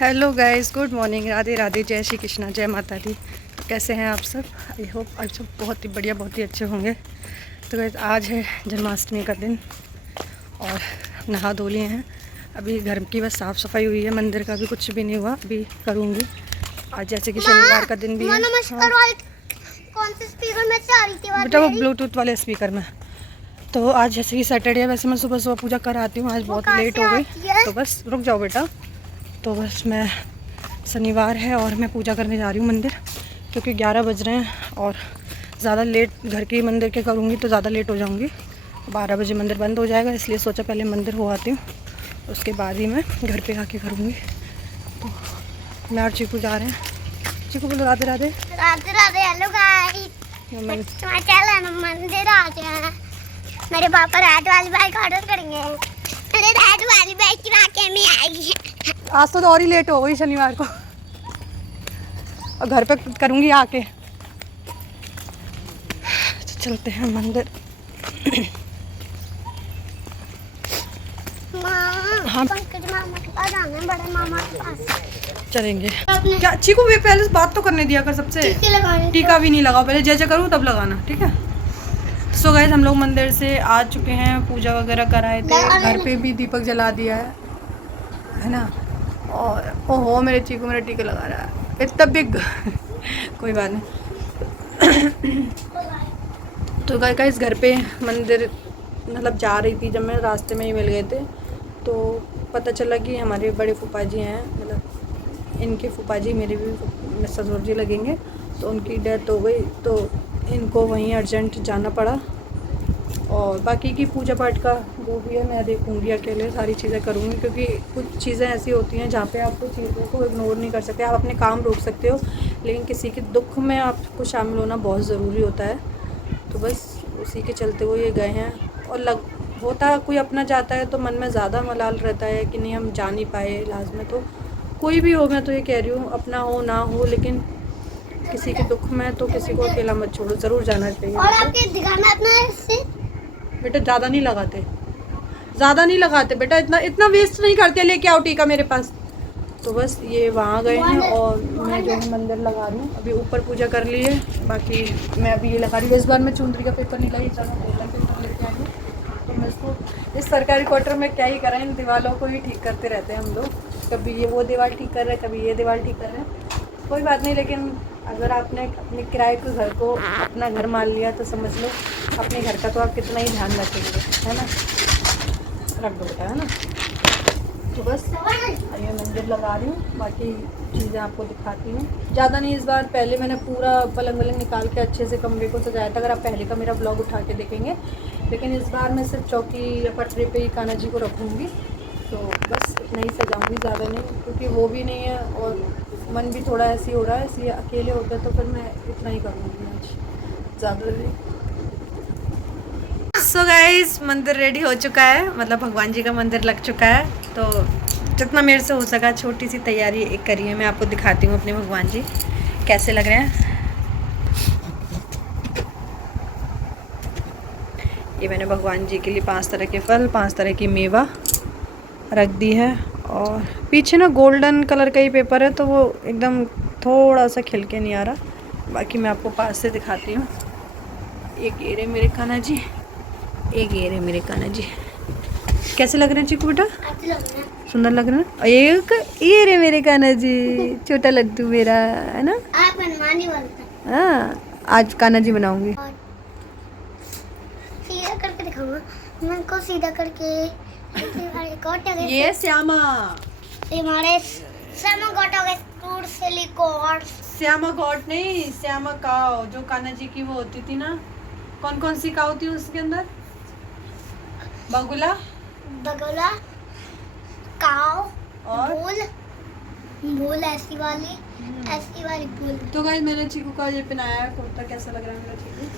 Hello guys, good morning, Radhe Radhe, जय श्री कृष्णा, जय माता दी। तो कैसे हैं आप सब? आई होप आप सब बहुत ही बढ़िया, बहुत ही अच्छे होंगे। तो गाइस आज है जन्माष्टमी का दिन और नहा धो लिए हैं। अभी घर की बस साफ़ सफाई हुई है, मंदिर का भी कुछ भी नहीं हुआ, अभी करूँगी। आज जैसे कि शनिवार का दिन भी है। हाँ। कौन से स्पीकर में से आ रही थी बेटा वो ब्लूटूथ वाले स्पीकर में। तो आज जैसे कि सैटरडे है, वैसे मैं सुबह सुबह पूजा कर आती हूँ। आज बहुत लेट हो गई, तो बस रुक जाओ बेटा। तो बस मैं शनिवार है और मैं पूजा करने जा रही हूँ मंदिर, क्योंकि 11 बज रहे हैं और ज़्यादा लेट घर के मंदिर के करूँगी तो ज़्यादा लेट हो जाऊँगी। 12 बजे मंदिर बंद हो जाएगा, इसलिए सोचा पहले मंदिर हो आती हूँ, उसके बाद ही मैं घर पे आके करूँगी। तो मैं और चीकू जा रहे हैं। चीकू बोलो राधे राधे। राधे राधे। हेलो गाइस, मंदिर आ गया। मेरे पापा रेड वाली बाइक ऑर्डर करेंगे। मेरे रेड वाली बाइक की वाकई में आएगी। आज तो और ही लेट हो गई शनिवार को, और घर पे करूँगी आके। तो चलते हैं मंदिर। हाँ, पंकज मामा के पास जाना है, बड़े मामा के पास चलेंगे। क्या चीकू भी पहले से बात तो करने दिया कर सबसे। टीका भी नहीं लगाओ, पहले जय करूँ तब लगाना, ठीक है। सो गाइस हम लोग मंदिर से आ चुके हैं, पूजा वगैरह कराए थे, घर पे भी दीपक जला दिया है ना। और ओहो मेरे चीकू मेरा टीका लगा रहा है, इतना बिग। कोई बात नहीं। तो गाइस घर पे मंदिर मतलब जा रही थी, जब मैं रास्ते में ही मिल गए थे, तो पता चला कि हमारे बड़े फूफा जी हैं, मतलब इनके फूफा जी मेरे भी ससुर जी लगेंगे, तो उनकी डेथ हो गई, तो इनको वहीं अर्जेंट जाना पड़ा। और बाकी की पूजा पाठ का जो भी है मैं देखूँगी, अकेले सारी चीज़ें करूँगी, क्योंकि कुछ चीज़ें ऐसी होती हैं जहाँ पे आप कुछ चीज़ों को इग्नोर नहीं कर सकते। आप अपने काम रोक सकते हो, लेकिन किसी के दुख में आपको शामिल होना बहुत ज़रूरी होता है। तो बस उसी के चलते वो ये गए हैं। और होता कोई अपना जाता है तो मन में ज़्यादा मलाल रहता है कि नहीं हम जा नहीं पाए इलाज में। तो कोई भी हो, मैं तो ये कह रही हूँ, अपना हो ना हो, लेकिन किसी के दुख में तो किसी को अकेला मत छोड़ो, ज़रूर जाना चाहिए। और आपके दिखाना अपना बेटा ज़्यादा नहीं लगाते बेटा, इतना वेस्ट नहीं करते। लेके आओ टीका मेरे पास। तो बस ये वहाँ गए हैं और मैं जो है मंदिर लगा रही हूँ। अभी ऊपर पूजा कर ली है, बाकी मैं अभी ये लगा रही हूँ। इस बार मैं चुंदरी का पेपर नहीं लाई, चलो गोल्डन पेपर लेके आई हूँ। तो मैं इसको इस सरकारी क्वार्टर में क्या ही करें, इन दीवारों को ही ठीक करते रहते हैं हम लोग। कभी ये वो दीवार ठीक कर रहे हैं, कभी ये दीवार ठीक कर रहे हैं। कोई बात नहीं, लेकिन अगर आपने अपने किराए के घर को अपना घर मान लिया तो समझ लो अपने घर का तो आप कितना ही ध्यान रखेंगे, है ना। रख दो बेटा, है ना। तो बस ये मंदिर लगा रही हूँ, बाकी चीज़ें आपको दिखाती हूँ। ज़्यादा नहीं, इस बार पहले मैंने पूरा पलंग वलंग निकाल के अच्छे से कमरे को सजाया था, अगर आप पहले का मेरा ब्लॉग उठा के देखेंगे। लेकिन इस बार मैं सिर्फ चौकी या पटरे पे ही कान्हा जी को रखूँगी। तो बस इतना ही सजाऊँगी, ज़्यादा नहीं, क्योंकि वो भी नहीं है और मन भी थोड़ा ऐसे ही हो रहा है, इसलिए अकेले होते तो फिर मैं इतना ही करूँगी आज, ज़्यादा नहीं। सो गाइस मंदिर रेडी हो चुका है, मतलब भगवान जी का मंदिर लग चुका है। तो जितना मेरे से हो सका छोटी सी तैयारी एक करी है। मैं आपको दिखाती हूँ अपने भगवान जी कैसे लग रहे हैं। ये मैंने भगवान जी के लिए 5 तरह के फल, 5 तरह की मेवा रख दी है। और पीछे ना गोल्डन कलर का ही पेपर है, तो वो एकदम थोड़ा सा खिल के नहीं आ रहा। बाकी मैं आपको पास से दिखाती हूँ। एक ये रहे मेरे कान्हा जी, एक ये रहे मेरे कान्हा जी। कैसे लग रहे हैं चीकू बेटा? सुंदर लग रहे हैं। एक ये रे मेरे कान्हा जी, छोटा लड्डू मेरा, है ना। आप बनवाने वाला। हाँ, आज कान्हा जी बनाऊंगी। सीधा करके दिखाऊंगा मैं इनको, सीधा करके। ये श्यामा, हमारे श्यामा गॉट हो गए टूर सिलिकॉन। श्यामा गॉड नहीं, श्यामा काव, जो कान्हा जी की वो होती थी ना। कौन कौन सी काव थी उसके अंदर? बगुला, काव और भूल ऐसी वाली भूल। तो गाइस मैंने चीकू का ये पहनाया है कुर्ता, कैसा लग रहा है मेरा चीकू?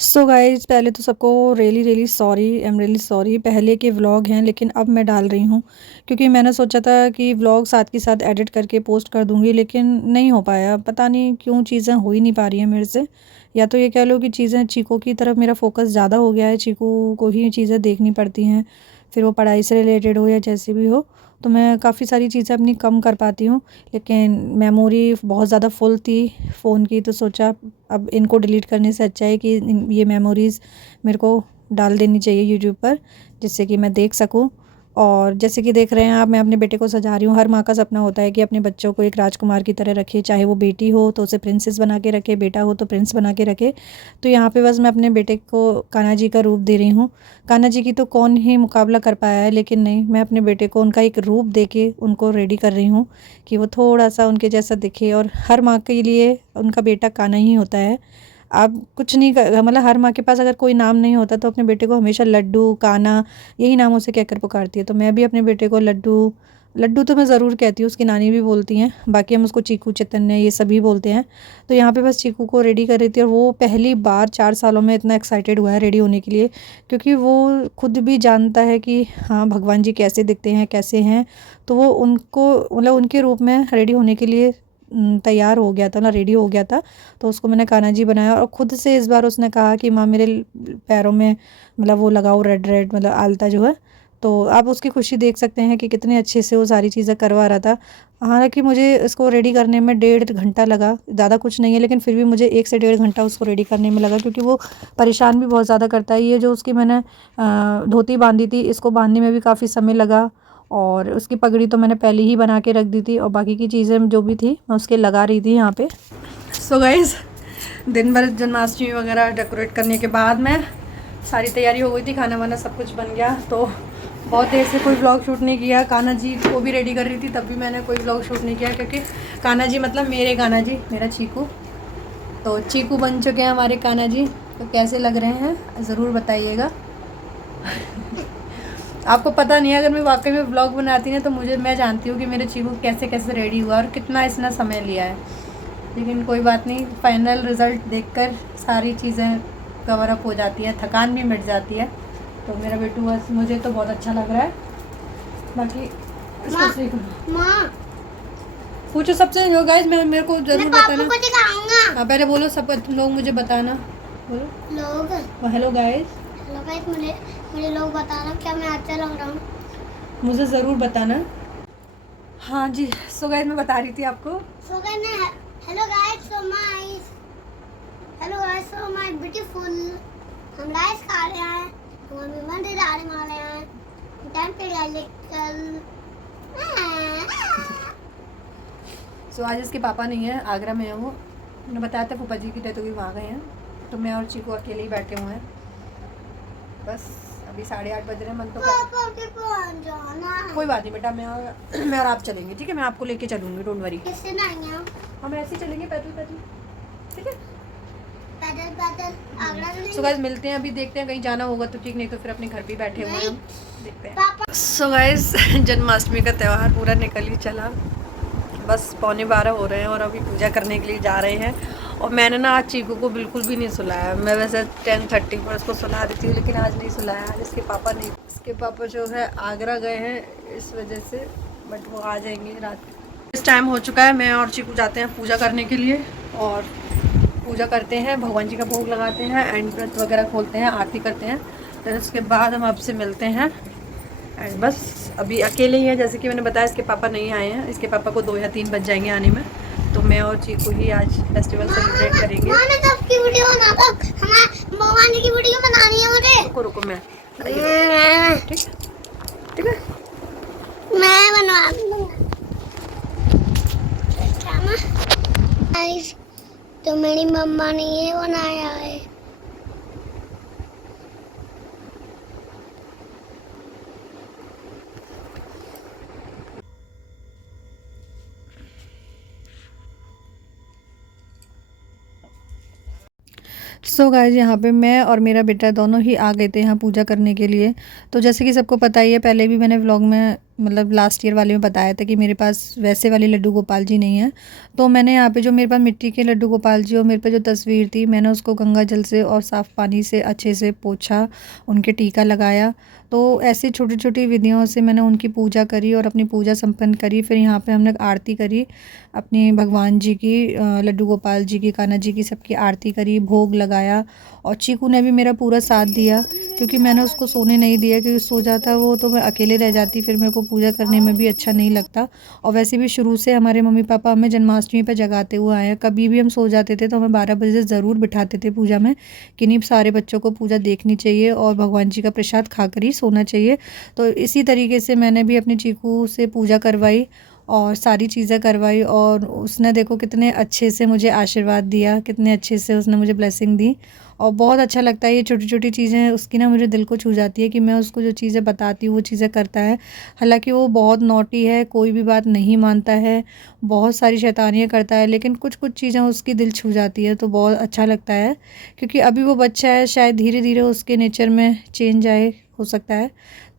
सो गाइज पहले तो सबको really sorry, I am really sorry. पहले के व्लॉग हैं लेकिन अब मैं डाल रही हूँ, क्योंकि मैंने सोचा था कि व्लॉग साथ के साथ एडिट करके पोस्ट कर दूँगी, लेकिन नहीं हो पाया। पता नहीं क्यों चीज़ें हो ही नहीं पा रही हैं मेरे से। या तो ये कह लो कि चीज़ें चीकू की तरफ मेरा फोकस ज़्यादा हो गया है, चीकू को ही चीज़ें देखनी पड़ती हैं। फिर वो पढ़ाई से रिलेटेड हो या जैसे भी हो, तो मैं काफ़ी सारी चीज़ें अपनी कम कर पाती हूँ। लेकिन मेमोरी बहुत ज़्यादा फुल थी फ़ोन की, तो सोचा अब इनको डिलीट करने से अच्छा है कि ये मेमोरीज़ मेरे को डाल देनी चाहिए यूट्यूब पर, जिससे कि मैं देख सकूँ। और जैसे कि देख रहे हैं आप, मैं अपने बेटे को सजा रही हूँ। हर माँ का सपना होता है कि अपने बच्चों को एक राजकुमार की तरह रखे, चाहे वो बेटी हो तो उसे प्रिंसेस बना के रखे, बेटा हो तो प्रिंस बना के रखे। तो यहाँ पे बस मैं अपने बेटे को कान्हा जी का रूप दे रही हूँ। कान्हा जी की तो कौन ही मुकाबला कर पाया है, लेकिन नहीं, मैं अपने बेटे को उनका एक रूप दे के उनको रेडी कर रही हूँ कि वो थोड़ा सा उनके जैसा दिखे। और हर माँ के लिए उनका बेटा कान्हा ही होता है। आप कुछ नहीं कर, मतलब हर माँ के पास अगर कोई नाम नहीं होता तो अपने बेटे को हमेशा लड्डू, कान्हा यही नामों से कहकर पुकारती है। तो मैं भी अपने बेटे को लड्डू, लड्डू तो मैं ज़रूर कहती हूँ, उसकी नानी भी बोलती हैं, बाकी हम उसको चीकू, चैतन्य ये सभी बोलते हैं। तो यहाँ पे बस चीकू को रेडी कर रही थी, और वो पहली बार 4 सालों में इतना एक्साइटेड हुआ है रेडी होने के लिए, क्योंकि वो खुद भी जानता है कि हाँ भगवान जी कैसे दिखते हैं, कैसे हैं। तो वो उनको, मतलब उनके रूप में रेडी होने के लिए तैयार हो गया था ना, रेडी हो गया था। तो उसको मैंने कान्हा जी बनाया, और ख़ुद से इस बार उसने कहा कि माँ मेरे पैरों में मतलब वो लगाओ रेड रेड, मतलब आलता जो है। तो आप उसकी खुशी देख सकते हैं कि कितने अच्छे से वो सारी चीज़ें करवा रहा था। हालांकि मुझे इसको रेडी करने में 1.5 घंटा लगा, ज़्यादा कुछ नहीं है, लेकिन फिर भी मुझे 1 से 1.5 घंटा उसको रेडी करने में लगा, क्योंकि वो परेशान भी बहुत ज़्यादा करता है। ये जो उसकी मैंने धोती बांधी थी, इसको बांधने में भी काफ़ी समय लगा, और उसकी पगड़ी तो मैंने पहले ही बना के रख दी थी, और बाकी की चीज़ें जो भी थी मैं उसके लगा रही थी यहाँ पे। सो गाइस, दिन भर जन्माष्टमी वगैरह डेकोरेट करने के बाद में सारी तैयारी हो गई थी, खाना वाना सब कुछ बन गया। तो बहुत देर से कोई व्लॉग शूट नहीं किया। कान्हा जी को भी रेडी कर रही थी, तब भी मैंने कोई व्लॉग शूट नहीं किया, क्योंकि कान्हा जी मतलब मेरे कान्हा जी, मेरा चीकू। तो चीकू बन चुके हैं हमारे कान्हा जी। तो कैसे लग रहे हैं ज़रूर बताइएगा। आपको पता नहीं है, अगर मैं वाकई में व्लॉग बनाती ना, तो मैं जानती हूँ कि मेरे चीकू कैसे कैसे रेडी हुआ और कितना इसने समय लिया है। लेकिन कोई बात नहीं, फाइनल रिज़ल्ट देखकर सारी चीज़ें कवर अप हो जाती है, थकान भी मिट जाती है। तो मेरा बेटू बस, मुझे तो बहुत अच्छा लग रहा है। बाकी पूछो सबसे गाइस, मेरे को जरूर बताना। हाँ पहले बोलो सब लोग मुझे बताना, बोलो लोग। हेलो गाइस, हेलो गाइस, मुझे लोग बताना क्या मैं अच्छा लग रहा हूँ, मुझे ज़रूर बताना। हाँ जी, सो गाइस मैं बता रही थी आपको। So guys, hello guys, so my beautiful, हम राइस खा रहे हैं, मम्मी मंदिर आने वाले हैं, टाइम पे कल। सो आज इसके पापा नहीं है, आगरा में है वो। मैंने बताया था फूफा जी की डेथ हुई, वहाँ गए हैं। तो मैं और चीकू अकेले ही बैठे हुए हैं। बस अभी 8:30 बज रहे हैं। मन तो कोई बात नहीं बेटा, मैं और आप चलेंगे, ठीक है? मैं आपको लेके चलूँगी, डोंट वरी। हम ऐसे ही चलेंगे पैदल पैदल, ठीक है? सो गाइस मिलते हैं, अभी देखते हैं, कहीं जाना होगा तो ठीक, नहीं तो फिर अपने घर पे बैठे हुए हम देखते हैं। सो गाइस जन्माष्टमी का त्यौहार पूरा निकल ही चला, बस 11:15 हो रहे हैं और अभी पूजा करने के लिए जा रहे हैं। और मैंने ना आज चीकू को बिल्कुल भी नहीं सुलाया। मैं वैसे 10:30 पर उसको सुला देती हूँ, लेकिन आज नहीं सुलाया। आज इसके पापा नहीं, इसके पापा जो है आगरा गए हैं इस वजह से, बट वो आ जाएंगे रात। इस टाइम हो चुका है, मैं और चीकू जाते हैं पूजा करने के लिए, और पूजा करते हैं, भगवान जी का भोग लगाते हैं, एंड व्रत वगैरह खोलते हैं, आरती करते हैं। फिर उसके बाद हम आपसे मिलते हैं। एंड बस अभी अकेले ही हैं, जैसे कि मैंने बताया, इसके पापा नहीं आए हैं। इसके पापा को 2 या 3 बज जाएंगे आने में। तो मैं और चीकू ही आज फेस्टिवल सेलिब्रेट करेंगे। भगवान जी की वीडियो बनानी है मुझे। रुको मैं ठीक है, मैं बनवा दूंगा। तो मेरी मम्मा ने ये बनाया है। सो गाइस यहाँ पे मैं और मेरा बेटा दोनों ही आ गए थे यहाँ पूजा करने के लिए। तो जैसे कि सबको पता ही है, पहले भी मैंने व्लॉग में मतलब लास्ट ईयर वाले में बताया था कि मेरे पास वैसे वाले लड्डू गोपाल जी नहीं है। तो मैंने यहाँ पे जो मेरे पास मिट्टी के लड्डू गोपाल जी और मेरे पे जो तस्वीर थी, मैंने उसको गंगा जल से और साफ़ पानी से अच्छे से पोंछा, उनके टीका लगाया। तो ऐसी छोटी छोटी विधियों से मैंने उनकी पूजा करी और अपनी पूजा संपन्न करी। फिर यहाँ पे हमने आरती करी अपने भगवान जी की, लड्डू गोपाल जी की, कान्हा जी की, सबकी आरती करी, भोग लगाया। और चीकू ने भी मेरा पूरा साथ दिया क्योंकि मैंने उसको सोने नहीं दिया, क्योंकि सो जाता वो तो मैं अकेले रह जाती, फिर मेरे को पूजा करने में भी अच्छा नहीं लगता। और वैसे भी शुरू से हमारे मम्मी पापा हमें जन्माष्टमी पर जगाते हुए आए हैं। कभी भी हम सो जाते थे तो हमें 12 बजे से ज़रूर बिठाते थे पूजा में कि नहीं, सारे बच्चों को पूजा देखनी चाहिए और भगवान जी का प्रसाद खाकर ही सोना चाहिए। तो इसी तरीके से मैंने भी अपनी चीकू से पूजा करवाई और सारी चीज़ें करवाई, और उसने देखो कितने अच्छे से मुझे आशीर्वाद दिया, कितने अच्छे से उसने मुझे ब्लेसिंग दी। और बहुत अच्छा लगता है ये छोटी छोटी चीज़ें उसकी ना, मुझे दिल को छू जाती है कि मैं उसको जो चीज़ें बताती हूँ वो चीज़ें करता है। हालांकि वो बहुत नॉटी है, कोई भी बात नहीं मानता है, बहुत सारी शैतानियाँ करता है, लेकिन कुछ कुछ चीज़ें उसकी दिल छू जाती है तो बहुत अच्छा लगता है। क्योंकि अभी वो बच्चा है, शायद धीरे धीरे उसके नेचर में चेंज आए, हो सकता है।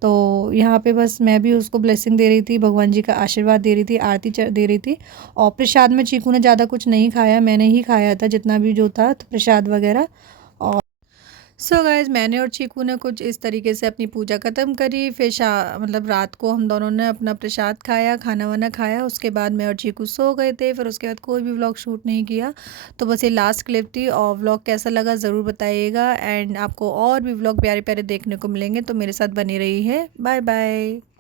तो यहाँ पे बस मैं भी उसको ब्लेसिंग दे रही थी, भगवान जी का आशीर्वाद दे रही थी, आरती दे रही थी। और प्रसाद में चीकू ने ज़्यादा कुछ नहीं खाया, मैंने ही खाया था जितना भी जो था तो प्रसाद वगैरह। और सो गाइज मैंने और चीकू ने कुछ इस तरीके से अपनी पूजा ख़त्म करी। फिर मतलब रात को हम दोनों ने अपना प्रसाद खाया, खाना वाना खाया, उसके बाद मैं और चीकू सो गए थे। फिर उसके बाद कोई भी व्लॉग शूट नहीं किया। तो बस ये लास्ट क्लिप थी, और व्लॉग कैसा लगा ज़रूर बताइएगा। एंड आपको और भी व्लॉग प्यारे प्यारे देखने को मिलेंगे, तो मेरे साथ बनी रही है। Bye bye.